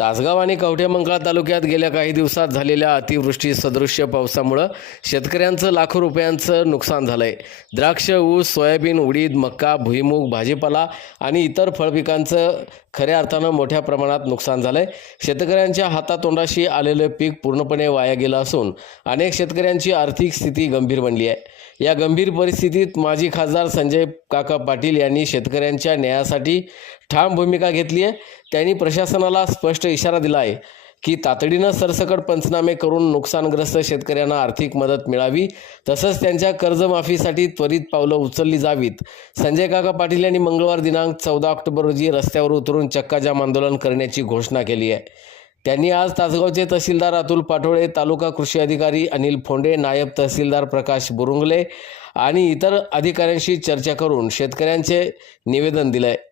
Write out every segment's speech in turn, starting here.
तासगाव आणि कवठेमंकाळ तालुक्यात गेल्या काही दिवसात झालेल्या अतिवृष्टी सदृश्य पावसामुळं शेतकऱ्यांचं लाखो रुपयांचं नुकसान झालंय. द्राक्ष ऊस सोयाबीन उडीद मक्का भुईमूग भाजीपाला आणि इतर फळपिकांचं खऱ्या अर्थानं मोठ्या प्रमाणात नुकसान झालंय. शेतकऱ्यांच्या हातातोंडाशी आलेलं पीक पूर्णपणे वाया गेलं असून अनेक शेतकऱ्यांची आर्थिक स्थिती गंभीर बनली आहे. या गंभीर परिस्थितीत माजी खासदार संजय काका पाटील यांनी शेतकऱ्यांच्या न्यायासाठी ठाम भूमिका घेतली आहे. त्यांनी प्रशासनाला स्पष्ट इशारा दिला आहे की तातडीनं सरसकट पंचनामे करून नुकसानग्रस्त शेतकऱ्यांना आर्थिक मदत मिळावी. तसंच त्यांच्या कर्जमाफीसाठी त्वरित पावलं उचलली जावीत. संजय काका पाटील यांनी मंगळवार दिनांक चौदा ऑक्टोबर रोजी रस्त्यावर उतरून चक्काजाम आंदोलन करण्याची घोषणा केली आहे. त्यांनी आज तासगावचे तहसीलदार अतुल पाटोळे तालुका कृषी अधिकारी अनिल फोंडे नायब तहसीलदार प्रकाश बुरुंगले आणि इतर अधिकाऱ्यांशी चर्चा करून शेतकऱ्यांचे निवेदन दिलं आहे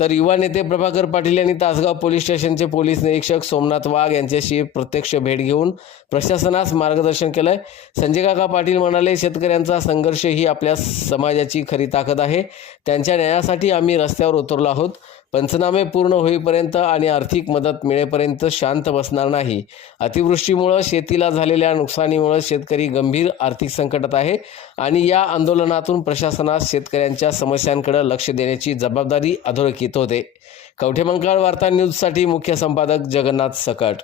तर युवा नेते प्रभाकर पाटील यांनी तासगाव पोलीस स्टेशनचे पोलीस निरीक्षक सोमनाथ वाघ यांच्याशी प्रत्यक्ष भेट घेऊन प्रशासनास मार्गदर्शन केलंय. संजय काका पाटील म्हणाले शेतकऱ्यांचा संघर्ष ही आपल्या समाजाची खरी ताकद आहे. त्यांच्या न्यायासाठी आम्ही रस्त्यावर उतरलो आहोत. पंचनामे पूर्ण होईपर्यंत आणि आर्थिक मदत मिळेपर्यंत शांत बसणार नाही. अतिवृष्टीमुळं शेतीला झालेल्या नुकसानीमुळे शेतकरी गंभीर आर्थिक संकटात आहे आणि या आंदोलनातून प्रशासनास शेतकऱ्यांच्या समस्यांकडे लक्ष देण्याची जबाबदारी अधोरेखित होते. कवठेमंकाळ वार्ता न्यूजसाठी मुख्य संपादक जगन्नाथ सकट.